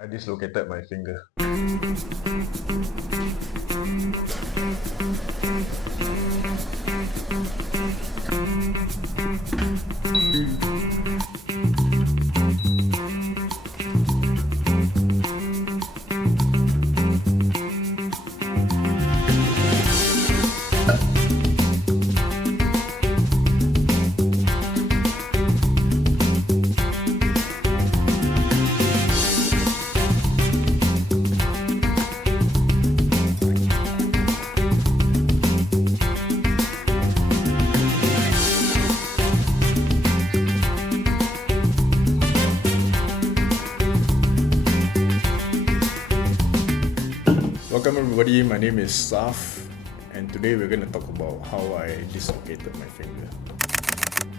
I dislocated my finger. Welcome everybody, my name is Saf and today we're going to talk about how I dislocated my finger.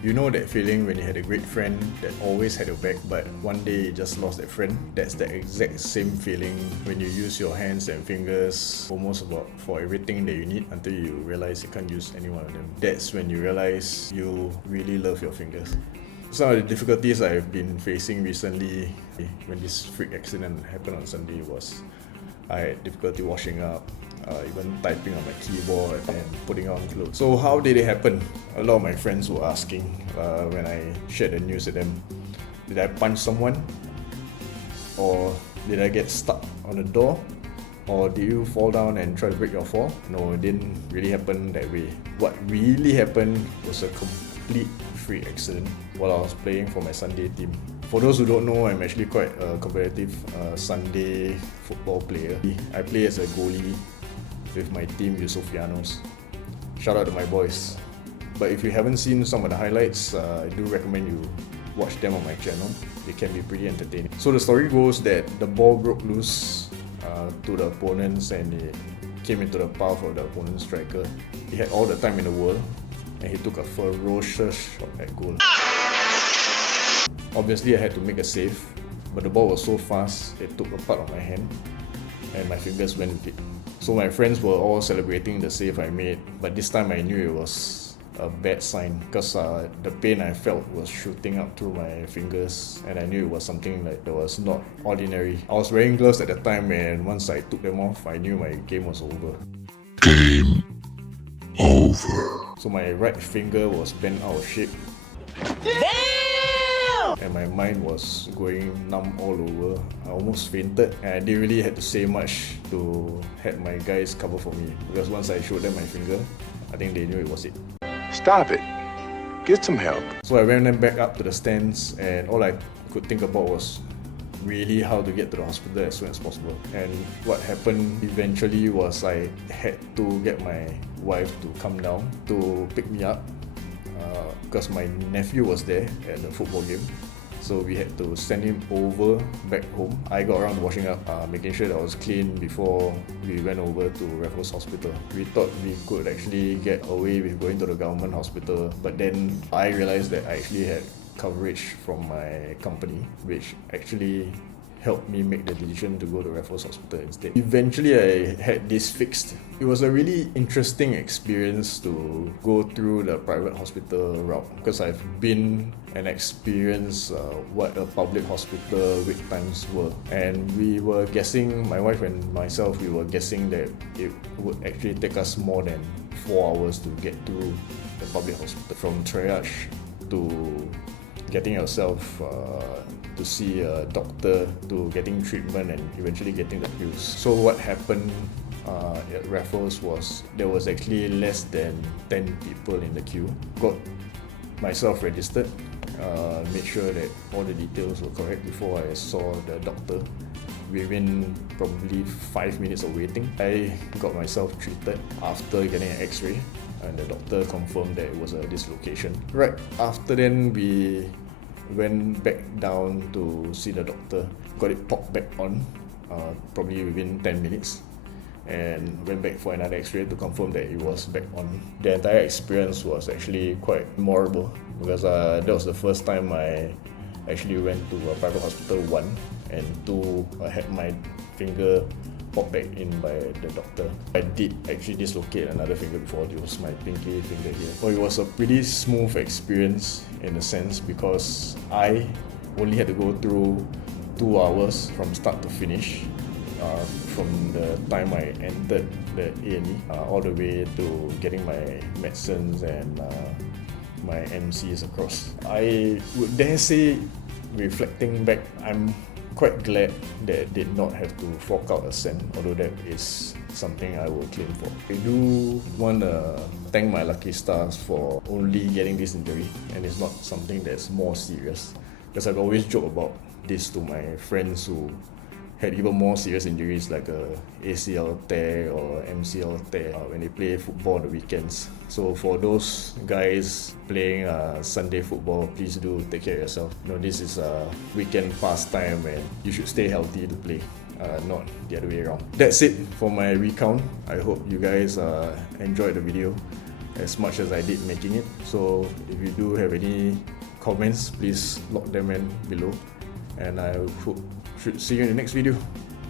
You know that feeling when you had a great friend that always had your back but one day you just lost that friend? That's the exact same feeling when you use your hands and fingers almost about for everything that you need until you realize you can't use any one of them. That's when you realize you really love your fingers. Some of the difficulties I've been facing recently when this freak accident happened on Sunday was I had difficulty washing up, even typing on my keyboard and putting on clothes. So how did it happen? A lot of my friends were asking when I shared the news with them, did I punch someone? Or did I get stuck on a door? Or did you fall down and try to break your fall? No, it didn't really happen that way. What really happened was a complete freak accident while I was playing for my Sunday team. For those who don't know, I'm actually quite a competitive Sunday football player. I play as a goalie with my team Yusofianos. Shout out to my boys. But if you haven't seen some of the highlights, I do recommend you watch them on my channel. They can be pretty entertaining. So the story goes that the ball broke loose to the opponents and it came into the path of the opponent's striker. He had all the time in the world and he took a ferocious shot at goal. Obviously I had to make a save, but the ball was so fast it took a part of my hand and my fingers went with it. So my friends were all celebrating the save I made, but this time I knew it was a bad sign because the pain I felt was shooting up through my fingers and I knew it was something that was not ordinary. I was wearing gloves at the time and once I took them off, I knew my game was over. Game over. So my right finger was bent out of shape. And my mind was going numb all over. I almost fainted and I didn't really have to say much to have my guys cover for me because once I showed them my finger, I think they knew it was it. Stop it. Get some help. So I went them back up to the stands and all I could think about was really how to get to the hospital as soon as possible. And what happened eventually was I had to get my wife to come down to pick me up because my nephew was there at the football game. So we had to send him over back home. I got around to washing up, making sure that I was clean before we went over to Raffles Hospital. We thought we could actually get away with going to the government hospital, but then I realized that I actually had coverage from my company, which actually helped me make the decision to go to Raffles Hospital instead. Eventually I had this fixed. It was a really interesting experience to go through the private hospital route because I've been and experienced what a public hospital wait times were. And we were guessing, my wife and myself, we were guessing that it would actually take us more than 4 hours to get to the public hospital. From triage to getting yourself to see a doctor, to getting treatment and eventually getting the pills. So what happened at Raffles was there was actually less than 10 people in the queue. Got myself registered, made sure that all the details were correct before I saw the doctor. Within probably 5 minutes of waiting, I got myself treated after getting an x-ray and the doctor confirmed that it was a dislocation. Right after then, we went back down to see the doctor, got it popped back on, probably within 10 minutes and went back for another x-ray to confirm that it was back on. The entire experience was actually quite memorable because that was the first time I actually went to a private hospital, one, and two, I had my finger popped back in by the doctor. I did actually dislocate another finger before. It was my pinky finger here. So it was a pretty smooth experience in a sense because I only had to go through 2 hours from start to finish, from the time I entered the A&E all the way to getting my medicines and my MCs across. I would dare say, reflecting back, I'm quite glad that I did not have to fork out a cent, although that is something I will claim for. I do want to thank my lucky stars for only getting this injury, and it's not something that's more serious, because I've always joked about this to my friends who had even more serious injuries like a ACL tear or MCL tear when they play football on the weekends. So for those guys playing Sunday football, please do take care of yourself. You know, this is a weekend pastime and you should stay healthy to play, not the other way around. That's it for my recount. I hope you guys enjoyed the video as much as I did making it. So if you do have any comments, please lock them in below, and I hope should see you in the next video.